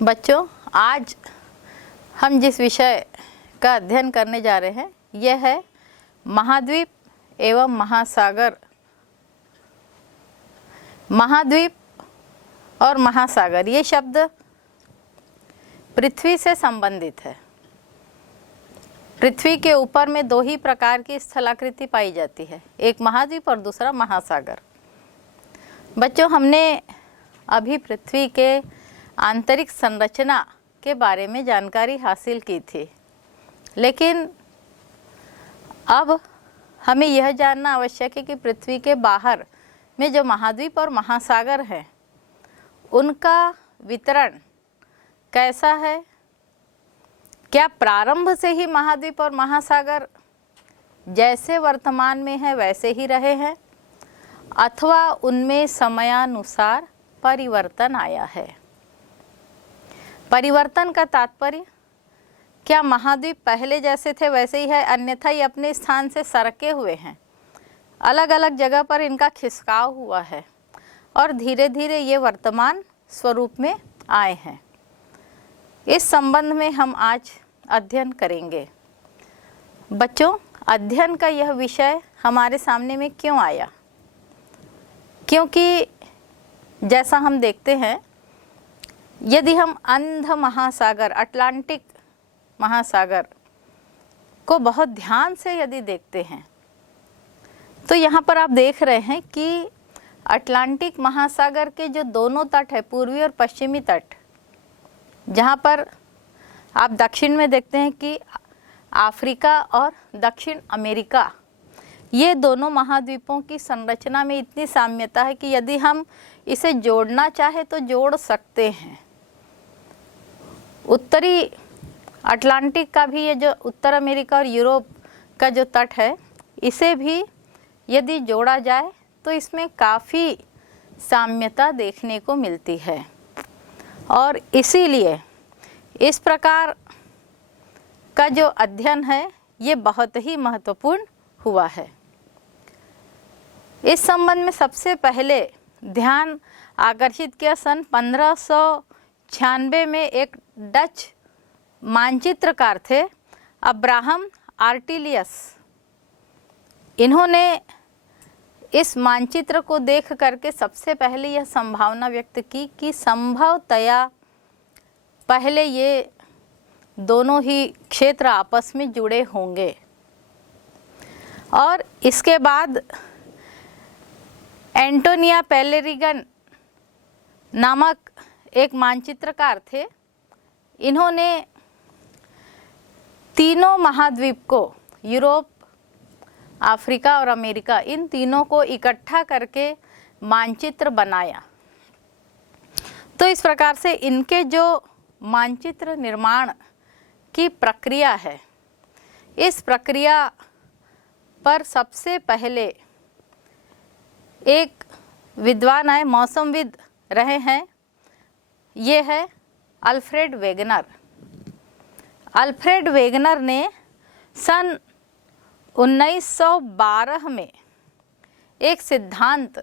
बच्चों, आज हम जिस विषय का अध्ययन करने जा रहे हैं यह है महाद्वीप एवं महासागर। महाद्वीप और महासागर ये शब्द पृथ्वी से संबंधित है। पृथ्वी के ऊपर में दो ही प्रकार की स्थलाकृति पाई जाती है, एक महाद्वीप और दूसरा महासागर। बच्चों, हमने अभी पृथ्वी के आंतरिक संरचना के बारे में जानकारी हासिल की थी, लेकिन अब हमें यह जानना आवश्यक है कि पृथ्वी के बाहर में जो महाद्वीप और महासागर हैं उनका वितरण कैसा है। क्या प्रारंभ से ही महाद्वीप और महासागर जैसे वर्तमान में है वैसे ही रहे हैं, अथवा उनमें समयानुसार परिवर्तन आया है। परिवर्तन का तात्पर्य, क्या महाद्वीप पहले जैसे थे वैसे ही है, अन्यथा ये अपने स्थान से सरके हुए हैं, अलग अलग जगह पर इनका खिसकाव हुआ है और धीरे धीरे ये वर्तमान स्वरूप में आए हैं। इस संबंध में हम आज अध्ययन करेंगे। बच्चों, अध्ययन का यह विषय हमारे सामने में क्यों आया? क्योंकि जैसा हम देखते हैं, यदि हम अंध महासागर अटलांटिक महासागर को बहुत ध्यान से यदि देखते हैं तो यहाँ पर आप देख रहे हैं कि अटलांटिक महासागर के जो दोनों तट है, पूर्वी और पश्चिमी तट, जहाँ पर आप दक्षिण में देखते हैं कि अफ्रीका और दक्षिण अमेरिका, ये दोनों महाद्वीपों की संरचना में इतनी साम्यता है कि यदि हम इसे जोड़ना चाहे तो जोड़ सकते हैं। उत्तरी अटलांटिक का भी ये जो उत्तर अमेरिका और यूरोप का जो तट है, इसे भी यदि जोड़ा जाए तो इसमें काफ़ी साम्यता देखने को मिलती है और इसीलिए इस प्रकार का जो अध्ययन है ये बहुत ही महत्वपूर्ण हुआ है। इस संबंध में सबसे पहले ध्यान आकर्षित किया सन 1596 में एक डच मानचित्रकार थे, अब्राहम आर्टिलियस। इन्होंने इस मानचित्र को देख करके सबसे पहले यह संभावना व्यक्त की कि संभवतया पहले ये दोनों ही क्षेत्र आपस में जुड़े होंगे। और इसके बाद एंटोनिया पेलेरिगन नामक एक मानचित्रकार थे। इन्होंने तीनों महाद्वीप को, यूरोप, अफ्रीका और अमेरिका, इन तीनों को इकट्ठा करके मानचित्र बनाया। तो इस प्रकार से इनके जो मानचित्र निर्माण की प्रक्रिया है, इस प्रक्रिया पर सबसे पहले एक विद्वान आए, मौसमविद रहे हैं, ये है अल्फ्रेड वेगनर। अल्फ्रेड वेगनर ने सन 1912 में एक सिद्धांत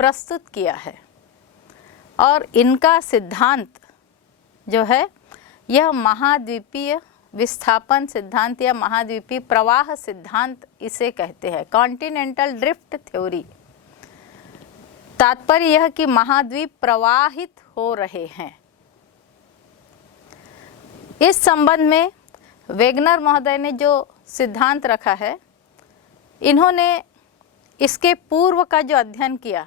प्रस्तुत किया है और इनका सिद्धांत जो है यह महाद्वीपीय विस्थापन सिद्धांत या महाद्वीपीय प्रवाह सिद्धांत इसे कहते हैं, कॉन्टिनेंटल ड्रिफ्ट थ्योरी। तात्पर्य यह कि महाद्वीप प्रवाहित हो रहे हैं। इस संबंध में वेगनर महोदय ने जो सिद्धांत रखा है, इन्होंने इसके पूर्व का जो अध्ययन किया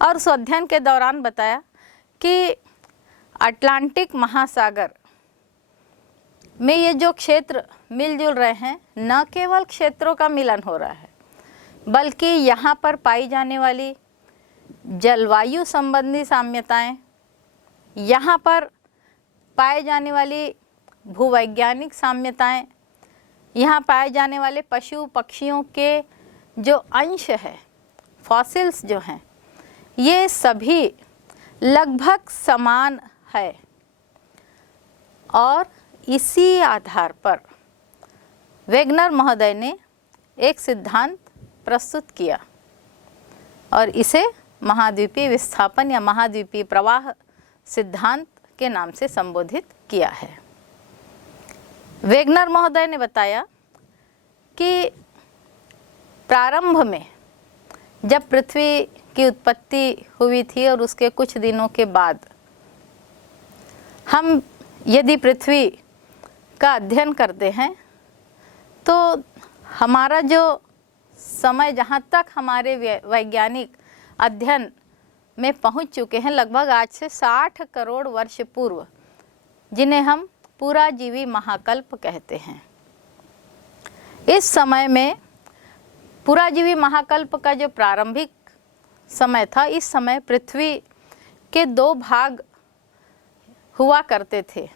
और उस अध्ययन के दौरान बताया कि अटलांटिक महासागर में ये जो क्षेत्र मिलजुल रहे हैं, न केवल क्षेत्रों का मिलन हो रहा है, बल्कि यहाँ पर पाई जाने वाली जलवायु संबंधी साम्यताएं, यहाँ पर पाए जाने वाली भूवैज्ञानिक साम्यताएं, यहाँ पाए जाने वाले पशु पक्षियों के जो अंश है, फॉसिल्स जो हैं, ये सभी लगभग समान है। और इसी आधार पर वेगनर महोदय ने एक सिद्धांत प्रस्तुत किया और इसे महाद्वीपीय विस्थापन या महाद्वीपीय प्रवाह सिद्धांत के नाम से संबोधित किया है। वेगनर महोदय ने बताया कि प्रारंभ में जब पृथ्वी की उत्पत्ति हुई थी और उसके कुछ दिनों के बाद हम यदि पृथ्वी का अध्ययन करते हैं तो हमारा जो समय, जहाँ तक हमारे वैज्ञानिक अध्ययन में पहुँच चुके हैं, लगभग आज से 60 करोड़ वर्ष पूर्व, जिन्हें हम पुराजीवी महाकल्प कहते हैं। इस समय में पुराजीवी महाकल्प का जो प्रारंभिक समय था, इस समय पृथ्वी के 2 भाग हुआ करते थे।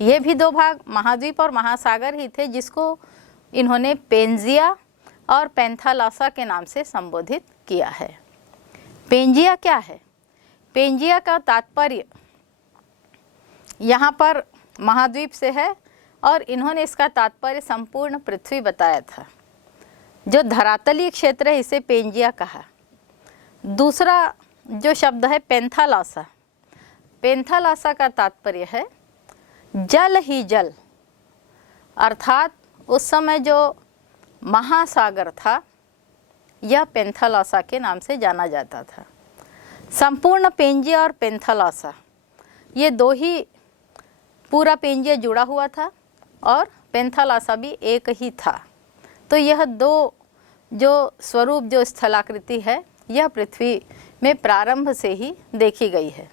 ये भी 2 भाग महाद्वीप और महासागर ही थे, जिसको इन्होंने पेंजिया और पैंथालॉसा के नाम से संबोधित किया है। पेंजिया क्या है? पेंजिया का तात्पर्य यहाँ पर महाद्वीप से है और इन्होंने इसका तात्पर्य संपूर्ण पृथ्वी बताया था। जो धरातलीय क्षेत्र है इसे पेंजिया कहा। दूसरा जो शब्द है पैंथालॉसा, पैंथालॉसा का तात्पर्य है जल ही जल, अर्थात उस समय जो महासागर था यह पैंथालॉसा के नाम से जाना जाता था। संपूर्ण पेंजिया और पैंथालॉसा ये 2 ही, पूरा पेंजिया जुड़ा हुआ था और पैंथालॉसा भी एक ही था। तो यह 2 जो स्वरूप, जो स्थलाकृति है, यह पृथ्वी में प्रारंभ से ही देखी गई है।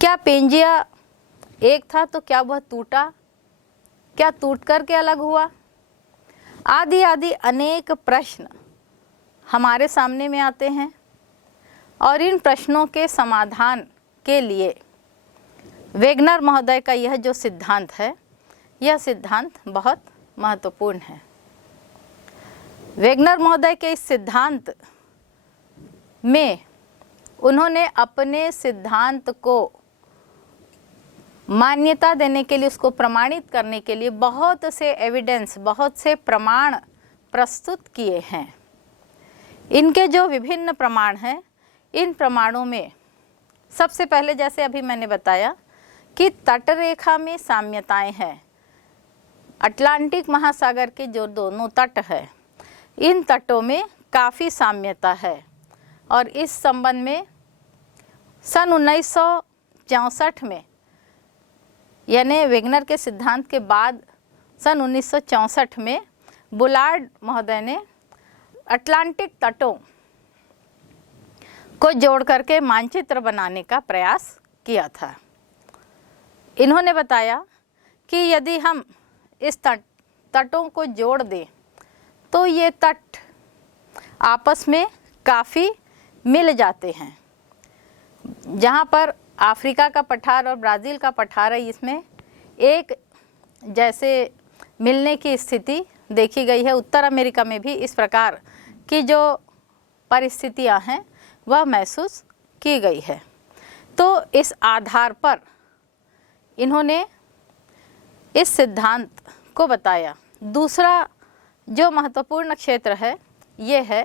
क्या पेंजिया एक था तो क्या वह टूटा? क्या टूट कर के अलग हुआ? आदि आदि अनेक प्रश्न हमारे सामने में आते हैं और इन प्रश्नों के समाधान के लिए वेगनर महोदय का यह जो सिद्धांत है, यह सिद्धांत बहुत महत्वपूर्ण है। वेगनर महोदय के इस सिद्धांत में उन्होंने अपने सिद्धांत को मान्यता देने के लिए, उसको प्रमाणित करने के लिए बहुत से एविडेंस, बहुत से प्रमाण प्रस्तुत किए हैं। इनके जो विभिन्न प्रमाण हैं, इन प्रमाणों में सबसे पहले, जैसे अभी मैंने बताया कि तटरेखा में साम्यताएं हैं। अटलांटिक महासागर के जो दोनों तट है, इन तटों में काफ़ी साम्यता है और इस संबंध में सन 1964 में, यानी वेगनर के सिद्धांत के बाद सन 1964 में बुलार्ड महोदय ने अटलांटिक तटों को जोड़ करके मानचित्र बनाने का प्रयास किया था। इन्होंने बताया कि यदि हम इस तटों को जोड़ दें तो ये तट आपस में काफ़ी मिल जाते हैं। जहाँ पर अफ्रीका का पठार और ब्राज़ील का पठार है, इसमें एक जैसे मिलने की स्थिति देखी गई है। उत्तर अमेरिका में भी इस प्रकार की जो परिस्थितियाँ हैं वह महसूस की गई है। तो इस आधार पर इन्होंने इस सिद्धांत को बताया। दूसरा जो महत्वपूर्ण क्षेत्र है ये है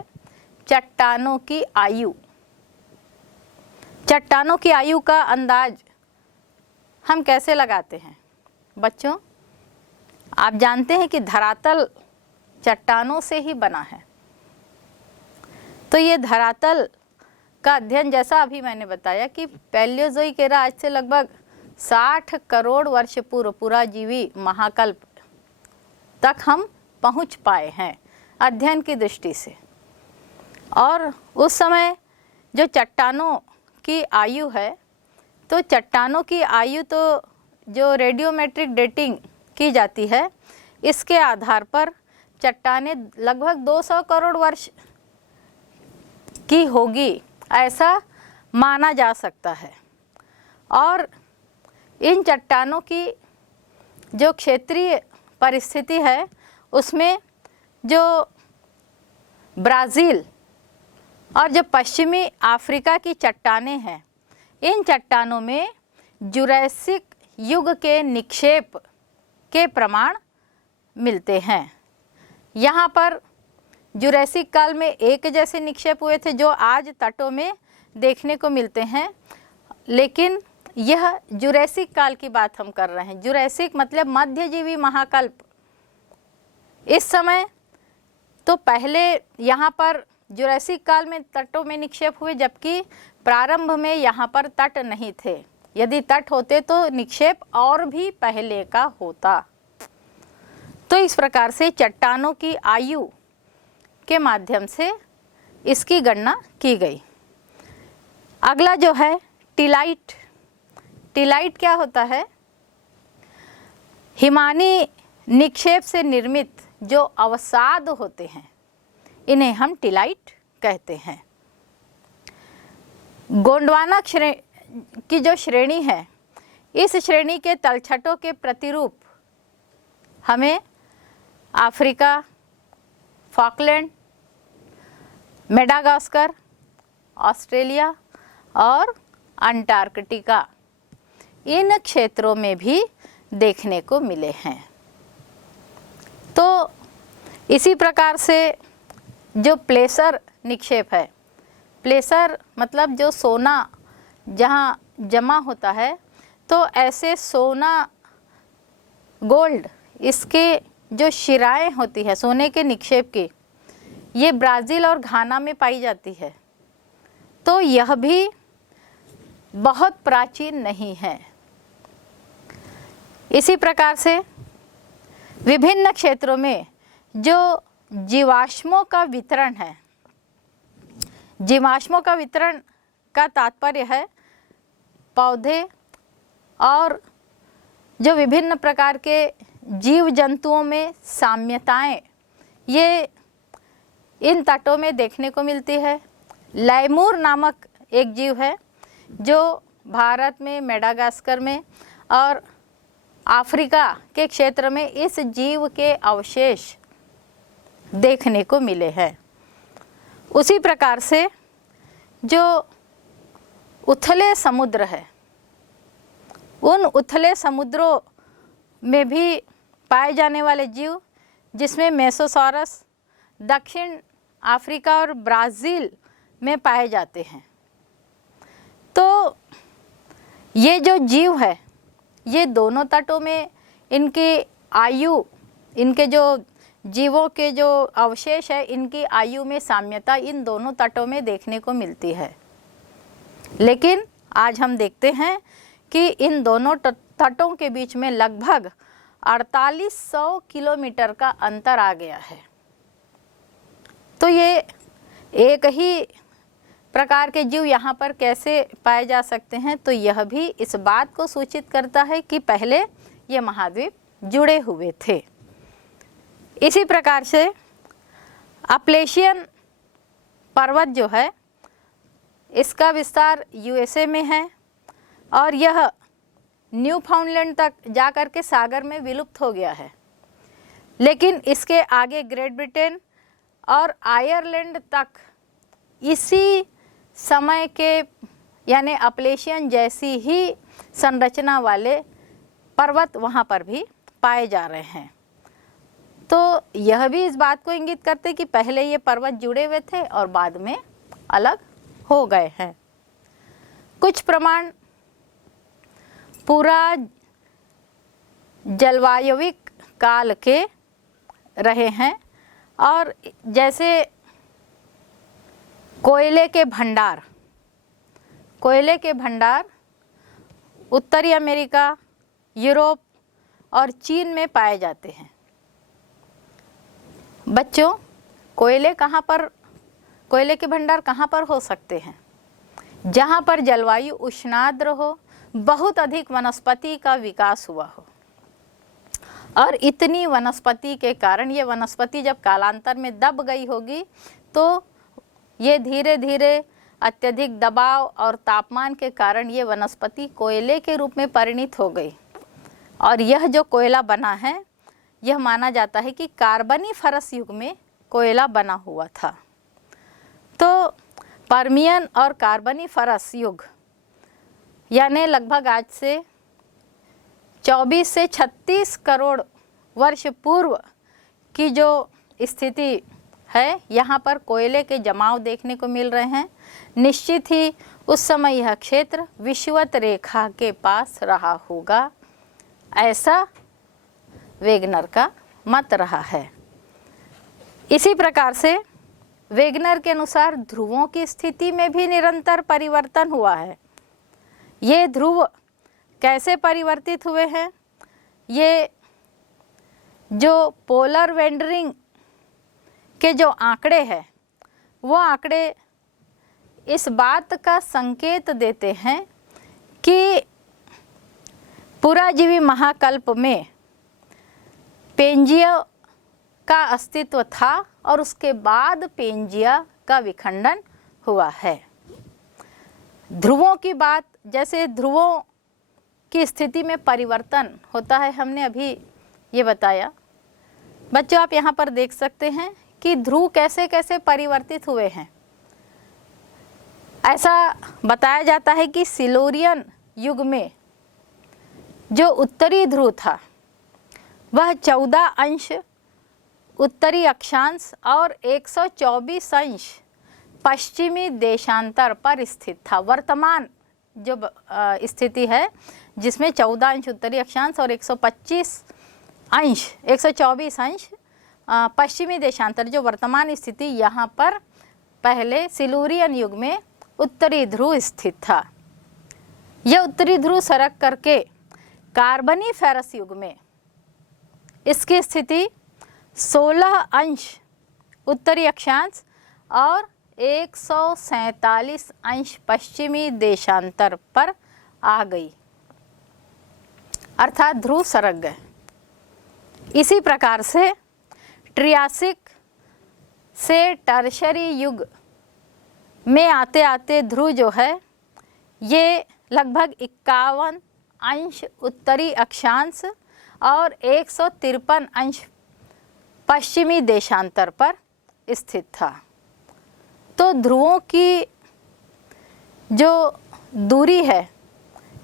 चट्टानों की आयु। चट्टानों की आयु का अंदाज हम कैसे लगाते हैं? बच्चों, आप जानते हैं कि धरातल चट्टानों से ही बना है। तो ये धरातल का अध्ययन, जैसा अभी मैंने बताया कि पैलियोजोइक एरा आज से लगभग 60 करोड़ वर्ष पूर्व पुराजीवी महाकल्प तक हम पहुंच पाए हैं अध्ययन की दृष्टि से। और उस समय जो चट्टानों की आयु है, तो चट्टानों की आयु तो जो रेडियोमेट्रिक डेटिंग की जाती है, इसके आधार पर चट्टानें लगभग 200 करोड़ वर्ष की होगी, ऐसा माना जा सकता है। और इन चट्टानों की जो क्षेत्रीय परिस्थिति है, उसमें जो ब्राज़ील और जो पश्चिमी अफ्रीका की चट्टानें हैं, इन चट्टानों में जुरैसिक युग के निक्षेप के प्रमाण मिलते हैं। यहाँ पर जुरैसिक काल में एक जैसे निक्षेप हुए थे जो आज तटों में देखने को मिलते हैं, लेकिन यह जुरैसिक काल की बात हम कर रहे हैं। जुरैसिक मतलब मध्यजीवी महाकल्प। इस समय तो पहले यहाँ पर जुरैसिक काल में तटों में निक्षेप हुए, जबकि प्रारंभ में यहाँ पर तट नहीं थे। यदि तट होते तो निक्षेप और भी पहले का होता। तो इस प्रकार से चट्टानों की आयु के माध्यम से इसकी गणना की गई। अगला जो है टिलाइट। टिलाइट क्या होता है? हिमानी निक्षेप से निर्मित जो अवसाद होते हैं इन्हें हम टिलाइट कहते हैं। गोंडवाना की जो श्रेणी है, इस श्रेणी के तलछटों के प्रतिरूप हमें अफ्रीका, फॉकलैंड, मेडागास्कर, ऑस्ट्रेलिया और अंटार्कटिका, इन क्षेत्रों में भी देखने को मिले हैं। तो इसी प्रकार से जो प्लेसर निक्षेप है, प्लेसर मतलब जो सोना जहाँ जमा होता है, तो ऐसे सोना गोल्ड इसके जो शिराएं होती है सोने के निक्षेप की, ये ब्राज़ील और घाना में पाई जाती है। तो यह भी बहुत प्राचीन नहीं है। इसी प्रकार से विभिन्न क्षेत्रों में जो जीवाश्मों का वितरण है, जीवाश्मों का वितरण का तात्पर्य है पौधे और जो विभिन्न प्रकार के जीव जंतुओं में साम्यताएं, ये इन तटों में देखने को मिलती है। लैमूर नामक एक जीव है जो भारत में, मेडागास्कर में और अफ्रीका के क्षेत्र में इस जीव के अवशेष देखने को मिले हैं। उसी प्रकार से जो उथले समुद्र है, उन उथले समुद्रों में भी पाए जाने वाले जीव, जिसमें मेसोसॉरस दक्षिण अफ्रीका और ब्राज़ील में पाए जाते हैं। तो ये जो जीव है, ये दोनों तटों में इनकी आयु, इनके जो जीवों के जो अवशेष है, इनकी आयु में साम्यता इन दोनों तटों में देखने को मिलती है। लेकिन आज हम देखते हैं कि इन दोनों तटों के बीच में लगभग 4800 किलोमीटर का अंतर आ गया है। तो ये एक ही प्रकार के जीव यहाँ पर कैसे पाए जा सकते हैं? तो यह भी इस बात को सूचित करता है कि पहले ये महाद्वीप जुड़े हुए थे। इसी प्रकार से अपलेशियन पर्वत जो है, इसका विस्तार यूएसए में है और यह न्यूफाउंडलैंड तक जाकर के सागर में विलुप्त हो गया है। लेकिन इसके आगे ग्रेट ब्रिटेन और आयरलैंड तक इसी समय के यानी अपलेशियन जैसी ही संरचना वाले पर्वत वहाँ पर भी पाए जा रहे हैं। तो यह भी इस बात को इंगित करते कि पहले ये पर्वत जुड़े हुए थे और बाद में अलग हो गए हैं। कुछ प्रमाण पूरा जलवायविक काल के रहे हैं और जैसे कोयले के भंडार उत्तरी अमेरिका, यूरोप और चीन में पाए जाते हैं। बच्चों, कोयले के भंडार कहाँ पर हो सकते हैं? जहाँ पर जलवायु उष्णाद्र हो, बहुत अधिक वनस्पति का विकास हुआ हो। और इतनी वनस्पति के कारण ये वनस्पति जब कालांतर में दब गई होगी तो ये धीरे धीरे अत्यधिक दबाव और तापमान के कारण ये वनस्पति कोयले के रूप में परिणित हो गई। और यह जो कोयला बना है, यह माना जाता है कि कार्बनीफरस युग में कोयला बना हुआ था। तो पर्मियन और कार्बनीफरस युग यानी लगभग आज से 24 से 36 करोड़ वर्ष पूर्व की जो स्थिति है, यहाँ पर कोयले के जमाव देखने को मिल रहे हैं। निश्चित ही उस समय यह क्षेत्र विषुवत रेखा के पास रहा होगा, ऐसा वेगनर का मत रहा है। इसी प्रकार से वेगनर के अनुसार ध्रुवों की स्थिति में भी निरंतर परिवर्तन हुआ है। ये ध्रुव कैसे परिवर्तित हुए हैं? ये जो पोलर वेंडरिंग के जो आंकड़े हैं, वो आंकड़े इस बात का संकेत देते हैं कि पुराजीवी महाकल्प में पेंजिया का अस्तित्व था और उसके बाद पेंजिया का विखंडन हुआ है। ध्रुवों की बात, जैसे ध्रुवों की स्थिति में परिवर्तन होता है, हमने अभी ये बताया। बच्चों, आप यहाँ पर देख सकते हैं कि ध्रुव कैसे कैसे परिवर्तित हुए हैं। ऐसा बताया जाता है कि सिल्यूरियन युग में जो उत्तरी ध्रुव था वह 14 अंश उत्तरी अक्षांश और 124 अंश पश्चिमी देशांतर पर स्थित था। वर्तमान जो स्थिति है जिसमें 14 अंश उत्तरी अक्षांश और 124 अंश पश्चिमी देशांतर, जो वर्तमान स्थिति यहाँ पर पहले सिल्यूरियन युग में उत्तरी ध्रुव स्थित था। यह उत्तरी ध्रुव सरक करके कार्बनीफेरस युग में इसकी स्थिति 16 अंश उत्तरी अक्षांश और 147 अंश पश्चिमी देशांतर पर आ गई, अर्थात ध्रुव सरक गए। इसी प्रकार से ट्रियासिक से टर्शरी युग में आते आते ध्रुव जो है ये लगभग 51 अंश उत्तरी अक्षांश और 153 अंश पश्चिमी देशांतर पर स्थित था। तो ध्रुवों की जो दूरी है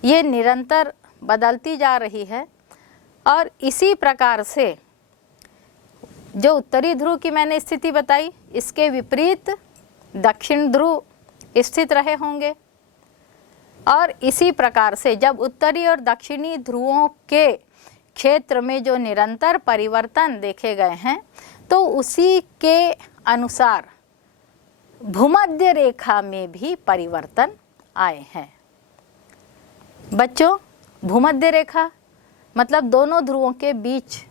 ये निरंतर बदलती जा रही है और इसी प्रकार से जो उत्तरी ध्रुव की मैंने स्थिति बताई, इसके विपरीत दक्षिण ध्रुव स्थित रहे होंगे। और इसी प्रकार से जब उत्तरी और दक्षिणी ध्रुवों के क्षेत्र में जो निरंतर परिवर्तन देखे गए हैं, तो उसी के अनुसार भूमध्य रेखा में भी परिवर्तन आए हैं। बच्चों, भूमध्य रेखा मतलब दोनों ध्रुवों के बीच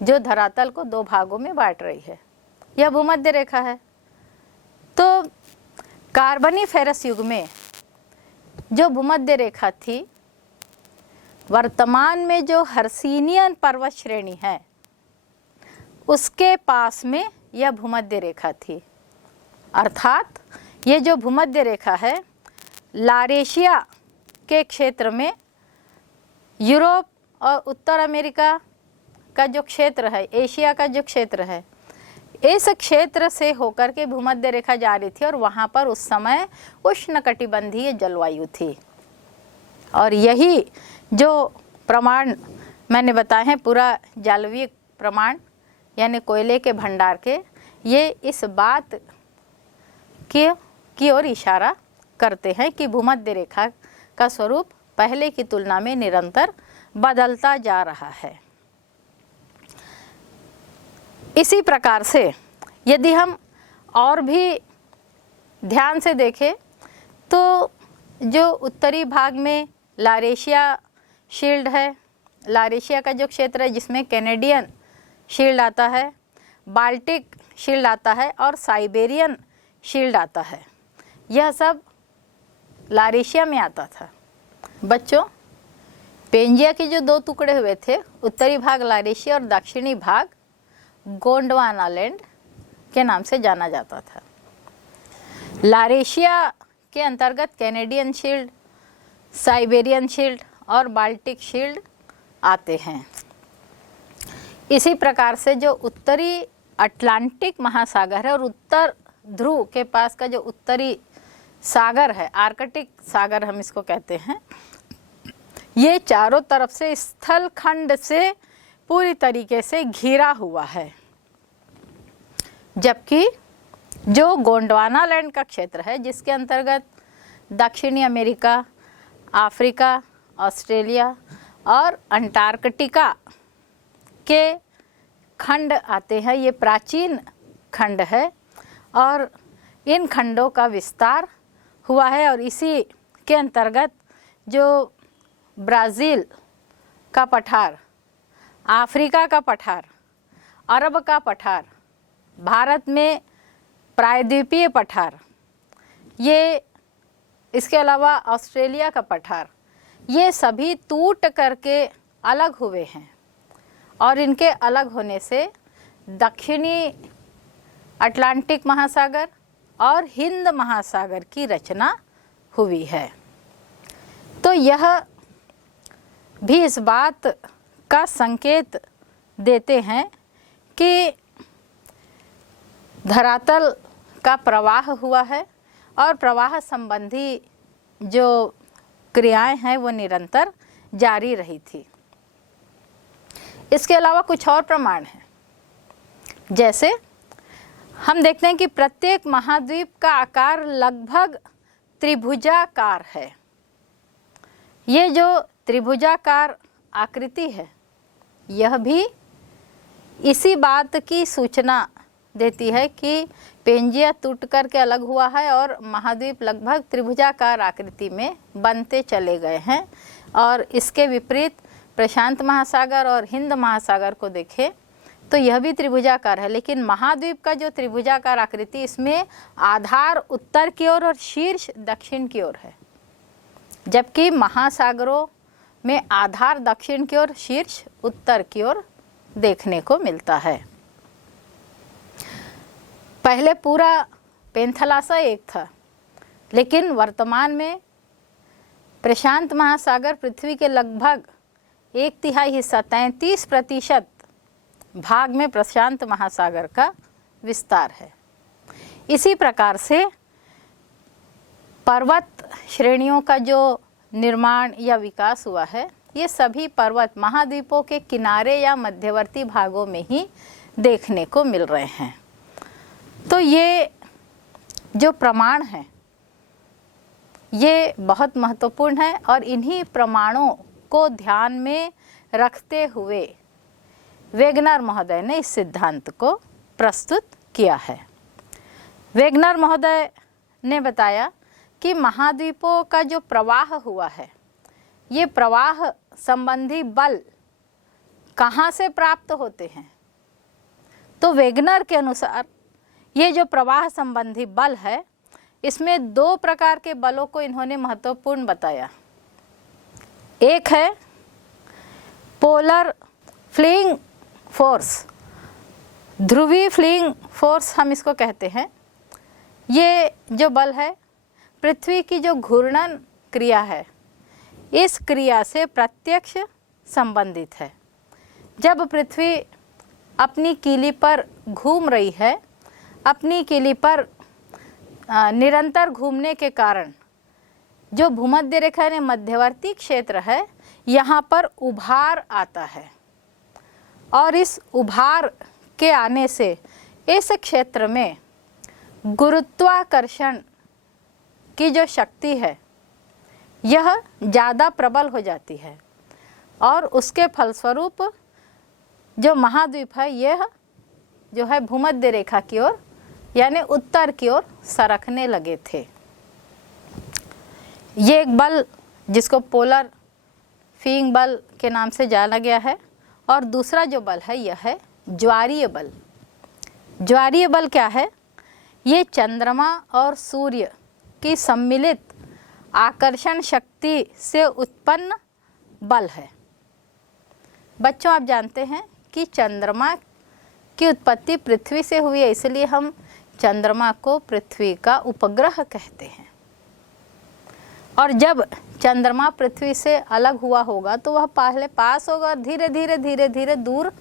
जो धरातल को दो भागों में बांट रही है, यह भूमध्य रेखा है। तो कार्बनीफेरस युग में जो भूमध्य रेखा थी, वर्तमान में जो हर्सिनियन पर्वत श्रेणी है उसके पास में यह भूमध्य रेखा थी। अर्थात ये जो भूमध्य रेखा है लारेशिया के क्षेत्र में, यूरोप और उत्तर अमेरिका का जो क्षेत्र है, एशिया का जो क्षेत्र है, इस क्षेत्र से होकर के भूमध्य रेखा जा रही थी और वहाँ पर उस समय उष्णकटिबंधीय जलवायु थी। और यही जो प्रमाण मैंने बताए हैं, पूरा जलवीय प्रमाण यानी कोयले के भंडार के, ये इस बात की ओर इशारा करते हैं कि भूमध्य रेखा का स्वरूप पहले की तुलना में निरंतर बदलता जा रहा है। इसी प्रकार से यदि हम और भी ध्यान से देखें तो जो उत्तरी भाग में लारेशिया शील्ड है, लारेशिया का जो क्षेत्र है जिसमें कैनेडियन शील्ड आता है, बाल्टिक शील्ड आता है और साइबेरियन शील्ड आता है, यह सब लारेशिया में आता था। बच्चों, पेंजिया के जो दो टुकड़े हुए थे, उत्तरी भाग लारेशिया और दक्षिणी भाग गोंडवानालैंड के नाम से जाना जाता था। लारेशिया के अंतर्गत कैनेडियन शील्ड, साइबेरियन शील्ड और बाल्टिक शील्ड आते हैं। इसी प्रकार से जो उत्तरी अटलांटिक महासागर है और उत्तर ध्रुव के पास का जो उत्तरी सागर है, आर्कटिक सागर हम इसको कहते हैं, ये चारों तरफ से स्थल खंड से पूरी तरीके से घिरा हुआ है। जबकि जो गोंडवानालैंड का क्षेत्र है जिसके अंतर्गत दक्षिणी अमेरिका, अफ्रीका, ऑस्ट्रेलिया और अंटार्कटिका के खंड आते हैं। ये प्राचीन खंड है और इन खंडों का विस्तार हुआ है और इसी के अंतर्गत जो ब्राज़ील का पठार, अफ्रीका का पठार, अरब का पठार, भारत में प्रायद्वीपीय पठार, ये इसके अलावा ऑस्ट्रेलिया का पठार, ये सभी टूट करके अलग हुए हैं और इनके अलग होने से दक्षिणी अटलांटिक महासागर और हिंद महासागर की रचना हुई है। तो यह भी इस बात का संकेत देते हैं कि धरातल का प्रवाह हुआ है और प्रवाह संबंधी जो क्रियाएं हैं वो निरंतर जारी रही थी। इसके अलावा कुछ और प्रमाण हैं, जैसे हम देखते हैं कि प्रत्येक महाद्वीप का आकार लगभग त्रिभुजाकार है। ये जो त्रिभुजाकार आकृति है यह भी इसी बात की सूचना देती है कि पेंजिया टूट करके अलग हुआ है और महाद्वीप लगभग त्रिभुजाकार आकृति में बनते चले गए हैं। और इसके विपरीत प्रशांत महासागर और हिंद महासागर को देखें तो यह भी त्रिभुजाकार है, लेकिन महाद्वीप का जो त्रिभुजाकार आकृति, इसमें आधार उत्तर की ओर और शीर्ष दक्षिण की ओर है, जबकि महासागरों में आधार दक्षिण की ओर, शीर्ष उत्तर की ओर देखने को मिलता है। पहले पूरा पेंथलासा एक था, लेकिन वर्तमान में प्रशांत महासागर पृथ्वी के लगभग 1/3 हिस्सा 33% भाग में प्रशांत महासागर का विस्तार है। इसी प्रकार से पर्वत श्रेणियों का जो निर्माण या विकास हुआ है, ये सभी पर्वत महाद्वीपों के किनारे या मध्यवर्ती भागों में ही देखने को मिल रहे हैं। तो ये जो प्रमाण हैं ये बहुत महत्वपूर्ण है और इन्हीं प्रमाणों को ध्यान में रखते हुए वेगनर महोदय ने इस सिद्धांत को प्रस्तुत किया है। वेगनर महोदय ने बताया कि महाद्वीपों का जो प्रवाह हुआ है, ये प्रवाह संबंधी बल कहाँ से प्राप्त होते हैं। तो वेगनर के अनुसार ये जो प्रवाह संबंधी बल है, इसमें 2 प्रकार के बलों को इन्होंने महत्वपूर्ण बताया। एक है पोलर फ्लीइंग फोर्स, ध्रुवीय फ्लीइंग फोर्स हम इसको कहते हैं। ये जो बल है पृथ्वी की जो घूर्णन क्रिया है, इस क्रिया से प्रत्यक्ष संबंधित है। जब पृथ्वी अपनी कीली पर घूम रही है, अपनी कीली पर निरंतर घूमने के कारण जो भूमध्य रेखा ने मध्यवर्ती क्षेत्र है, यहाँ पर उभार आता है और इस उभार के आने से इस क्षेत्र में गुरुत्वाकर्षण की जो शक्ति है यह ज़्यादा प्रबल हो जाती है और उसके फलस्वरूप जो महाद्वीप है यह जो है भूमध्य रेखा की ओर यानी उत्तर की ओर सरकने लगे थे। ये एक बल जिसको पोलर फ्लीइंग बल के नाम से जाना गया है। और दूसरा जो बल है यह है ज्वारीय बल। ज्वारीय बल क्या है? ये चंद्रमा और सूर्य की सम्मिलित आकर्षण शक्ति से उत्पन्न बल है। बच्चों, आप जानते हैं कि चंद्रमा की उत्पत्ति पृथ्वी से हुई है, इसलिए हम चंद्रमा को पृथ्वी का उपग्रह कहते हैं। और जब चंद्रमा पृथ्वी से अलग हुआ होगा तो वह पहले पास होगा और धीरे धीरे दूर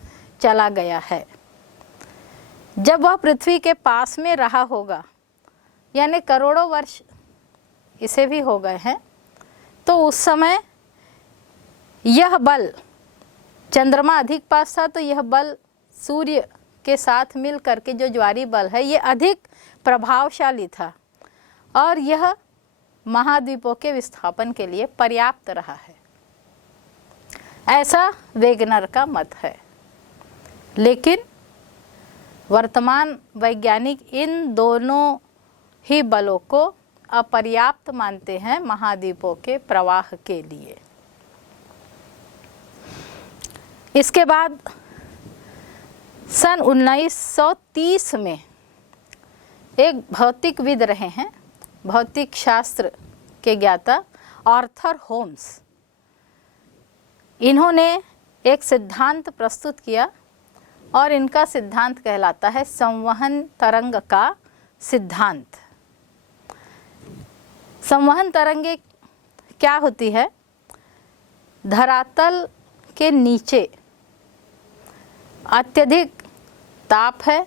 चला गया है। जब वह पृथ्वी के पास में रहा होगा, यानी करोड़ों वर्ष इसे भी हो गए हैं, तो उस समय यह बल चंद्रमा अधिक पास था, तो यह बल सूर्य के साथ मिल करके जो ज्वारीय बल है ये अधिक प्रभावशाली था और यह महाद्वीपों के विस्थापन के लिए पर्याप्त रहा है, ऐसा वेगनर का मत है। लेकिन वर्तमान वैज्ञानिक इन दोनों ही बलों को अपर्याप्त मानते हैं महाद्वीपों के प्रवाह के लिए। इसके बाद सन 1930 में एक भौतिकविद रहे हैं, भौतिक शास्त्र के ज्ञाता आर्थर होम्स। इन्होंने एक सिद्धांत प्रस्तुत किया और इनका सिद्धांत कहलाता है संवहन तरंग का सिद्धांत। संवहन तरंगे क्या होती है? धरातल के नीचे अत्यधिक ताप है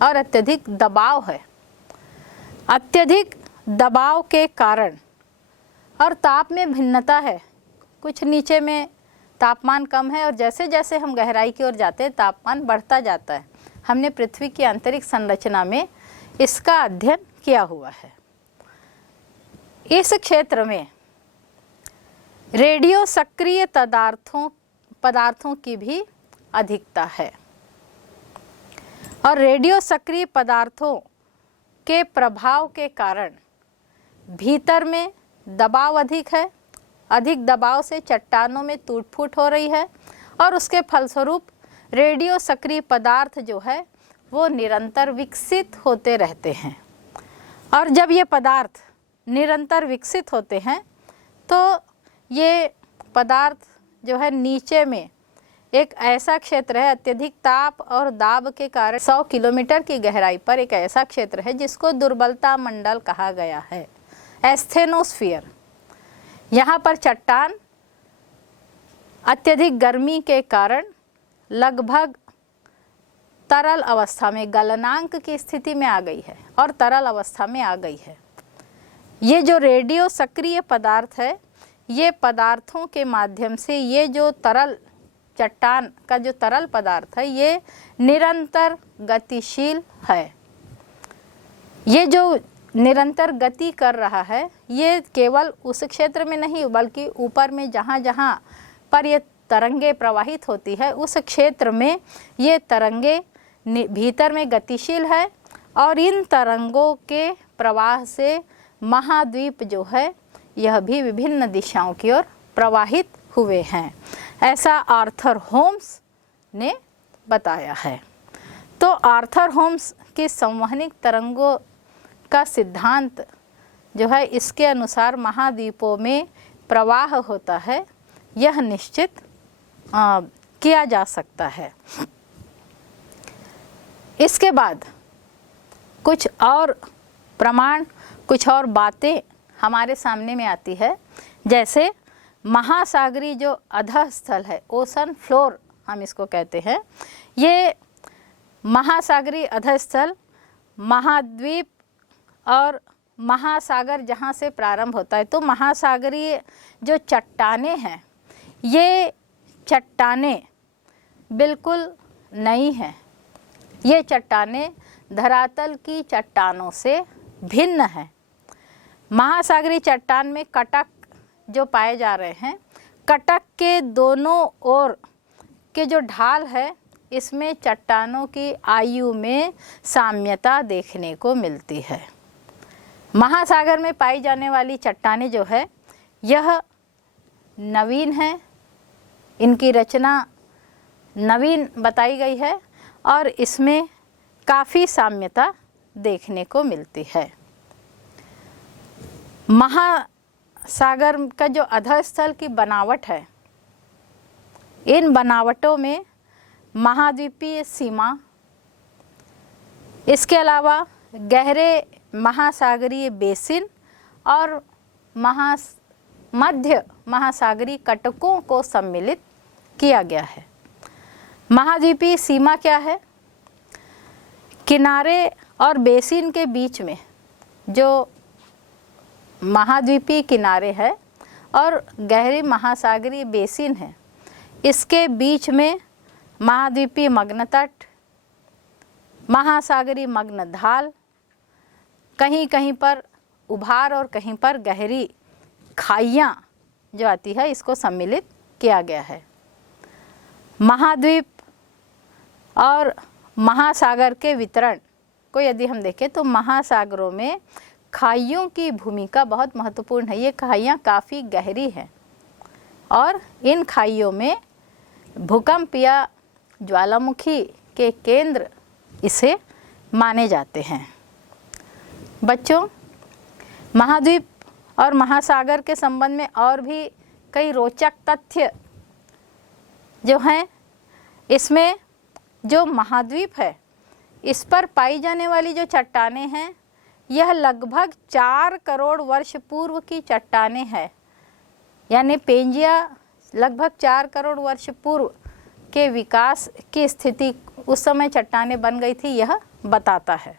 और अत्यधिक दबाव है। अत्यधिक दबाव के कारण और ताप में भिन्नता है, कुछ नीचे में तापमान कम है और जैसे जैसे हम गहराई की ओर जाते हैं तापमान बढ़ता जाता है। हमने पृथ्वी की आंतरिक संरचना में इसका अध्ययन किया हुआ है। इस क्षेत्र में रेडियो सक्रिय पदार्थों की भी अधिकता है और रेडियो सक्रिय पदार्थों के प्रभाव के कारण भीतर में दबाव अधिक है। अधिक दबाव से चट्टानों में टूट-फूट हो रही है और उसके फलस्वरूप रेडियो सक्रिय पदार्थ जो है वो निरंतर विकसित होते रहते हैं। और जब ये पदार्थ निरंतर विकसित होते हैं तो ये पदार्थ जो है नीचे में एक ऐसा क्षेत्र है, अत्यधिक ताप और दाब के कारण 100 किलोमीटर की गहराई पर एक ऐसा क्षेत्र है जिसको दुर्बलता मंडल कहा गया है, एस्थेनोस्फीयर। यहाँ पर चट्टान अत्यधिक गर्मी के कारण लगभग तरल अवस्था में, गलनांक की स्थिति में आ गई है और तरल अवस्था में आ गई है। ये जो रेडियो सक्रिय पदार्थ है, ये पदार्थों के माध्यम से ये जो तरल चट्टान का जो तरल पदार्थ है ये निरंतर गतिशील है। ये जो निरंतर गति कर रहा है ये केवल उस क्षेत्र में नहीं बल्कि ऊपर में जहाँ जहाँ पर ये तरंगे प्रवाहित होती है उस क्षेत्र में ये तरंगे भीतर में गतिशील है और इन तरंगों के प्रवाह से महाद्वीप जो है यह भी विभिन्न दिशाओं की ओर प्रवाहित हुए हैं, ऐसा आर्थर होम्स ने बताया है। तो आर्थर होम्स की संवहनिक तरंगों का सिद्धांत जो है इसके अनुसार महाद्वीपों में प्रवाह होता है, यह निश्चित किया जा सकता है। इसके बाद कुछ और प्रमाण, कुछ और बातें हमारे सामने में आती है, जैसे महासागरीय जो अधः स्थल है, ओशन फ्लोर हम इसको कहते हैं, ये महासागरीय अधः स्थल महाद्वीप और महासागर जहाँ से प्रारंभ होता है। तो महासागरीय जो चट्टानें हैं ये चट्टानें बिल्कुल नई हैं, ये चट्टानें धरातल की चट्टानों से भिन्न हैं। महासागरीय चट्टान में कटक जो पाए जा रहे हैं, कटक के दोनों ओर के जो ढाल है इसमें चट्टानों की आयु में साम्यता देखने को मिलती है। महासागर में पाई जाने वाली चट्टानें जो है यह नवीन है, इनकी रचना नवीन बताई गई है और इसमें काफ़ी साम्यता देखने को मिलती है। महासागर का जो अधः स्थल की बनावट है, इन बनावटों में महाद्वीपीय सीमा, इसके अलावा गहरे महासागरीय बेसिन और मध्य महासागरीय कटकों को सम्मिलित किया गया है। महाद्वीपीय सीमा क्या है? किनारे और बेसिन के बीच में जो महाद्वीपीय किनारे है और गहरी महासागरीय बेसिन है, इसके बीच में महाद्वीपीय मग्न तट, महासागरीय मग्न ढाल, कहीं कहीं पर उभार और कहीं पर गहरी खाइयाँ जो आती है, इसको सम्मिलित किया गया है। महाद्वीप और महासागर के वितरण को यदि हम देखें तो महासागरों में खाइयों की भूमिका बहुत महत्वपूर्ण है। ये खाइयाँ काफ़ी गहरी हैं और इन खाइयों में भूकंप या ज्वालामुखी के केंद्र इसे माने जाते हैं। बच्चों, महाद्वीप और महासागर के संबंध में और भी कई रोचक तथ्य जो हैं, इसमें जो महाद्वीप है इस पर पाई जाने वाली जो चट्टानें हैं, यह लगभग 4 करोड़ वर्ष पूर्व की चट्टानें हैं। यानी पेंजिया लगभग 4 करोड़ वर्ष पूर्व के विकास की स्थिति, उस समय चट्टानें बन गई थी, यह बताता है।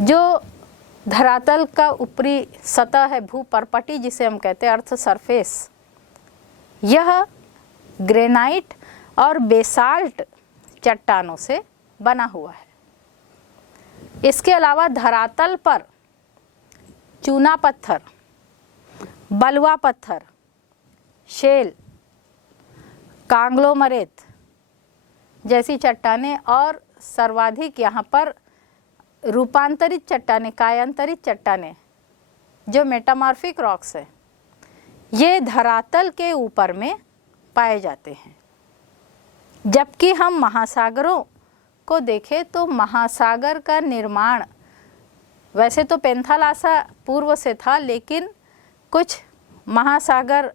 जो धरातल का ऊपरी सतह है, भूपर्पटी जिसे हम कहते हैं, अर्थ सरफेस, यह ग्रेनाइट और बेसाल्ट चट्टानों से बना हुआ है। इसके अलावा धरातल पर चूना पत्थर, बलुआ पत्थर, शेल, कांग्लोमरेट जैसी चट्टानें और सर्वाधिक यहाँ पर रूपांतरित चट्टानें, कायांतरित चट्टानें जो मेटामॉर्फिक रॉक्स है, ये धरातल के ऊपर में पाए जाते हैं। जबकि हम महासागरों को देखें तो महासागर का निर्माण वैसे तो पेंथालासा पूर्व से था, लेकिन कुछ महासागर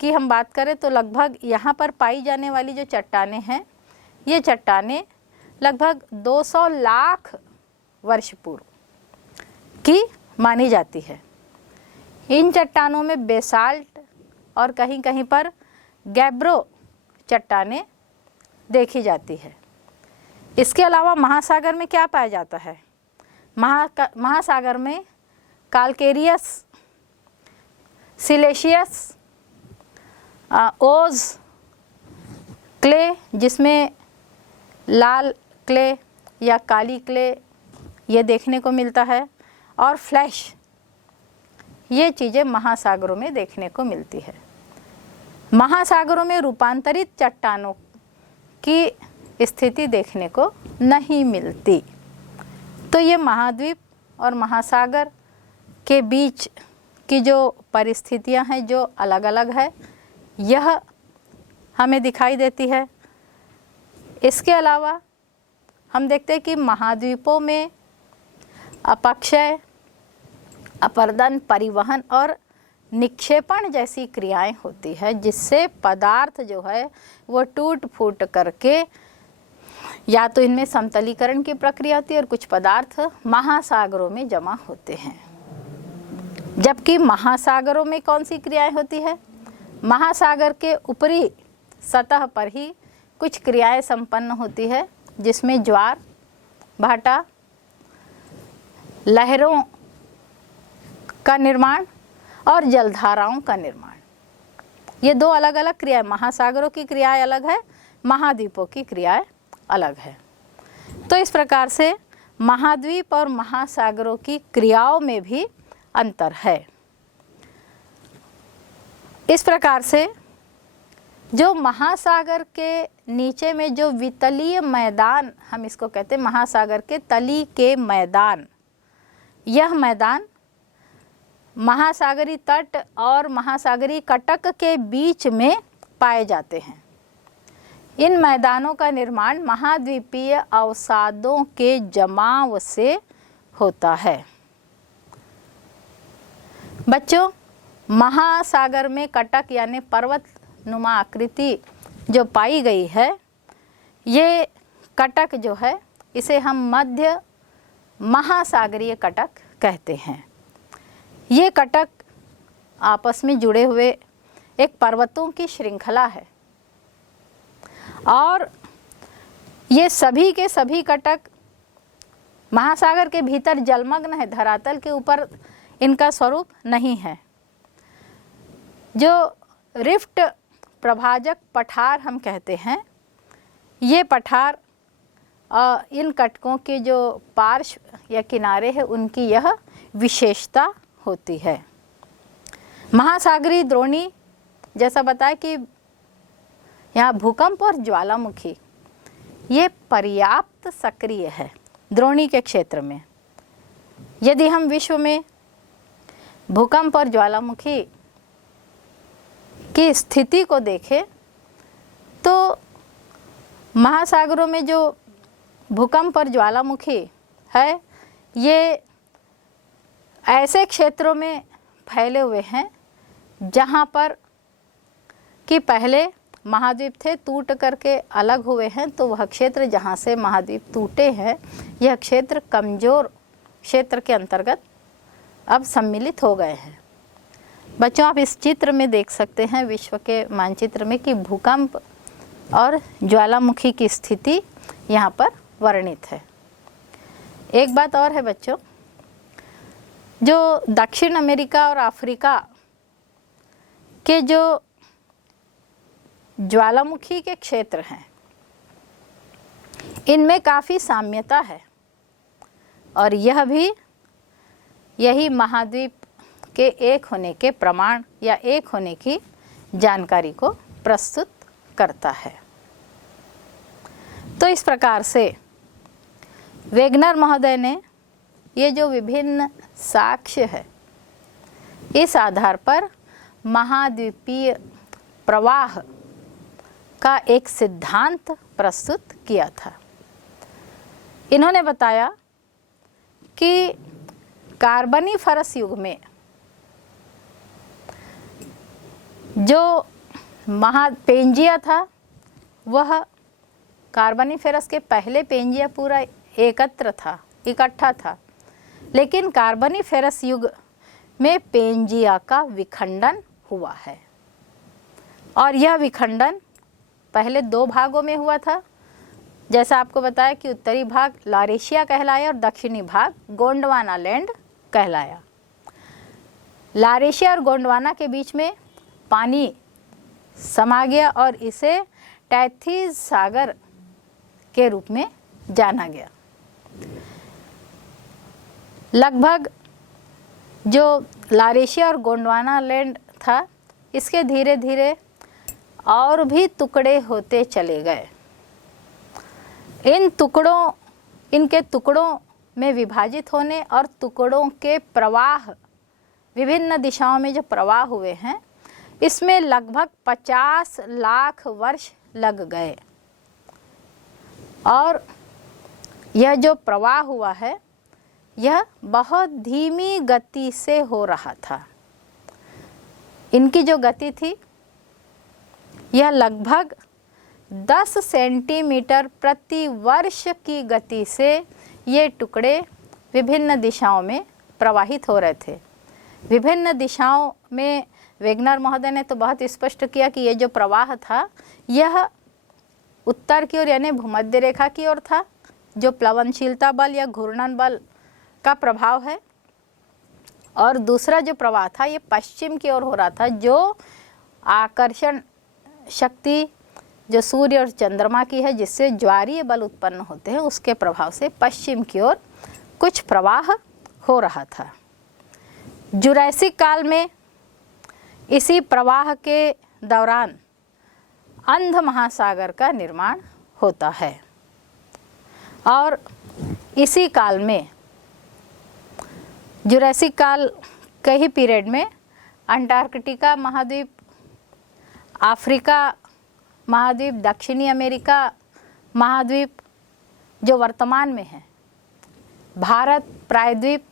की हम बात करें तो लगभग यहाँ पर पाई जाने वाली जो चट्टानें हैं, ये चट्टानें लगभग 200 लाख वर्ष पूर्व की मानी जाती है। इन चट्टानों में बेसाल्ट और कहीं कहीं पर गैब्रो चट्टानें देखी जाती है। इसके अलावा महासागर में क्या पाया जाता है? महासागर में कैल्केरियस, सिलेशियस, ओज क्ले जिसमें लाल क्ले या काली क्ले ये देखने को मिलता है, और फ्लैश, ये चीज़ें महासागरों में देखने को मिलती है। महासागरों में रूपांतरित चट्टानों की स्थिति देखने को नहीं मिलती। तो ये महाद्वीप और महासागर के बीच की जो परिस्थितियां हैं, जो अलग अलग है, यह हमें दिखाई देती है। इसके अलावा हम देखते हैं कि महाद्वीपों में अपक्षय, अपरदन, परिवहन और निक्षेपण जैसी क्रियाएं होती है, जिससे पदार्थ जो है वो टूट फूट करके या तो इनमें समतलीकरण की प्रक्रिया होती है और कुछ पदार्थ महासागरों में जमा होते हैं। जबकि महासागरों में कौन सी क्रियाएं होती है? महासागर के ऊपरी सतह पर ही कुछ क्रियाएं संपन्न होती है, जिसमें ज्वार भाटा, लहरों का निर्माण और जलधाराओं का निर्माण। ये दो अलग अलग क्रियाएं, महासागरों की क्रियाएं अलग है, महाद्वीपों की क्रियाएं अलग है। तो इस प्रकार से महाद्वीप और महासागरों की क्रियाओं में भी अंतर है। इस प्रकार से जो महासागर के नीचे में जो वितलीय मैदान, हम इसको कहते हैं महासागर के तली के मैदान, यह मैदान महासागरी तट और महासागरी कटक के बीच में पाए जाते हैं। इन मैदानों का निर्माण महाद्वीपीय अवसादों के जमाव से होता है। बच्चों, महासागर में कटक यानी पर्वत नुमा आकृति जो पाई गई है, ये कटक जो है इसे हम मध्य महासागरीय कटक कहते हैं। ये कटक आपस में जुड़े हुए एक पर्वतों की श्रृंखला है और ये सभी के सभी कटक महासागर के भीतर जलमग्न है, धरातल के ऊपर इनका स्वरूप नहीं है। जो रिफ्ट प्रभाजक पठार हम कहते हैं, ये पठार इन कटकों के जो पार्श्व या किनारे हैं उनकी यह विशेषता होती है। महासागरीय द्रोणी, जैसा बताया कि यहाँ भूकंप और ज्वालामुखी ये पर्याप्त सक्रिय है द्रोणी के क्षेत्र में। यदि हम विश्व में भूकंप और ज्वालामुखी की स्थिति को देखें तो महासागरों में जो भूकंप और ज्वालामुखी है ये ऐसे क्षेत्रों में फैले हुए हैं जहाँ पर कि पहले महाद्वीप थे, टूट करके अलग हुए हैं, तो वह क्षेत्र जहाँ से महाद्वीप टूटे हैं यह क्षेत्र कमज़ोर क्षेत्र के अंतर्गत अब सम्मिलित हो गए हैं। बच्चों, आप इस चित्र में देख सकते हैं विश्व के मानचित्र में कि भूकंप और ज्वालामुखी की स्थिति यहाँ पर वर्णित है। एक बात और है बच्चों, जो दक्षिण अमेरिका और अफ्रीका के जो ज्वालामुखी के क्षेत्र हैं इनमें काफ़ी साम्यता है और यह भी यही महाद्वीप के एक होने के प्रमाण या एक होने की जानकारी को प्रस्तुत करता है। तो इस प्रकार से वेगनर महोदय ने ये जो विभिन्न साक्ष्य है इस आधार पर महाद्वीपीय प्रवाह का एक सिद्धांत प्रस्तुत किया था। इन्होंने बताया कि कार्बनीफरस युग में जो पेंजिया था वह कार्बनीफेरस के पहले पेंजिया पूरा इकट्ठा था, लेकिन कार्बनीफेरस युग में पेंजिया का विखंडन हुआ है और यह विखंडन पहले 2 भागों में हुआ था। जैसा आपको बताया कि उत्तरी भाग लारेशिया कहलाया और दक्षिणी भाग गोंडवाना लैंड कहलाया। लारेशिया और गोंडवाना के बीच में पानी समा गया और इसे टैथिस सागर के रूप में जाना गया। लगभग जो लारेशिया और गोंडवाना लैंड था इसके धीरे धीरे और भी टुकड़े होते चले गए। इनके टुकड़ों में विभाजित होने और टुकड़ों के प्रवाह विभिन्न दिशाओं में जो प्रवाह हुए हैं इसमें लगभग 50 लाख वर्ष लग गए और यह जो प्रवाह हुआ है यह बहुत धीमी गति से हो रहा था। इनकी जो गति थी यह लगभग 10 सेंटीमीटर प्रति वर्ष की गति से ये टुकड़े विभिन्न दिशाओं में प्रवाहित हो रहे थे। विभिन्न दिशाओं में वेगनर महोदय ने तो बहुत स्पष्ट किया कि ये जो प्रवाह था यह उत्तर की ओर यानी भूमध्य रेखा की ओर था, जो प्लवनशीलता बल या घूर्णन बल का प्रभाव है, और दूसरा जो प्रवाह था ये पश्चिम की ओर हो रहा था, जो आकर्षण शक्ति जो सूर्य और चंद्रमा की है जिससे ज्वारीय बल उत्पन्न होते हैं उसके प्रभाव से पश्चिम की ओर कुछ प्रवाह हो रहा था। जुरैसिक काल में इसी प्रवाह के दौरान अंध महासागर का निर्माण होता है और इसी काल में जुरैसिक काल के ही पीरियड में अंटार्कटिका महाद्वीप, अफ्रीका महाद्वीप, दक्षिणी अमेरिका महाद्वीप जो वर्तमान में है, भारत प्रायद्वीप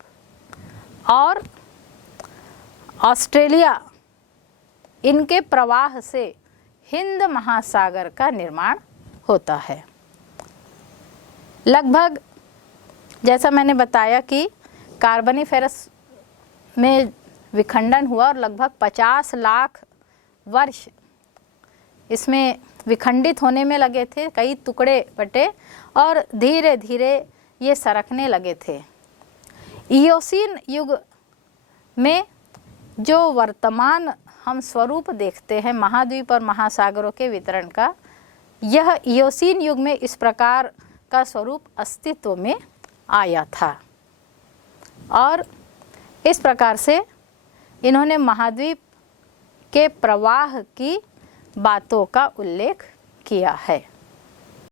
और ऑस्ट्रेलिया, इनके प्रवाह से हिंद महासागर का निर्माण होता है। लगभग जैसा मैंने बताया कि कार्बनीफेरस में विखंडन हुआ और लगभग 50 लाख वर्ष इसमें विखंडित होने में लगे थे, कई टुकड़े बटे और धीरे धीरे ये सरकने लगे थे। इयोसीन युग में जो वर्तमान हम स्वरूप देखते हैं महाद्वीप और महासागरों के वितरण का, यह इयोसीन युग में इस प्रकार का स्वरूप अस्तित्व में आया था। और इस प्रकार से इन्होंने महाद्वीप के प्रवाह की बातों का उल्लेख किया है।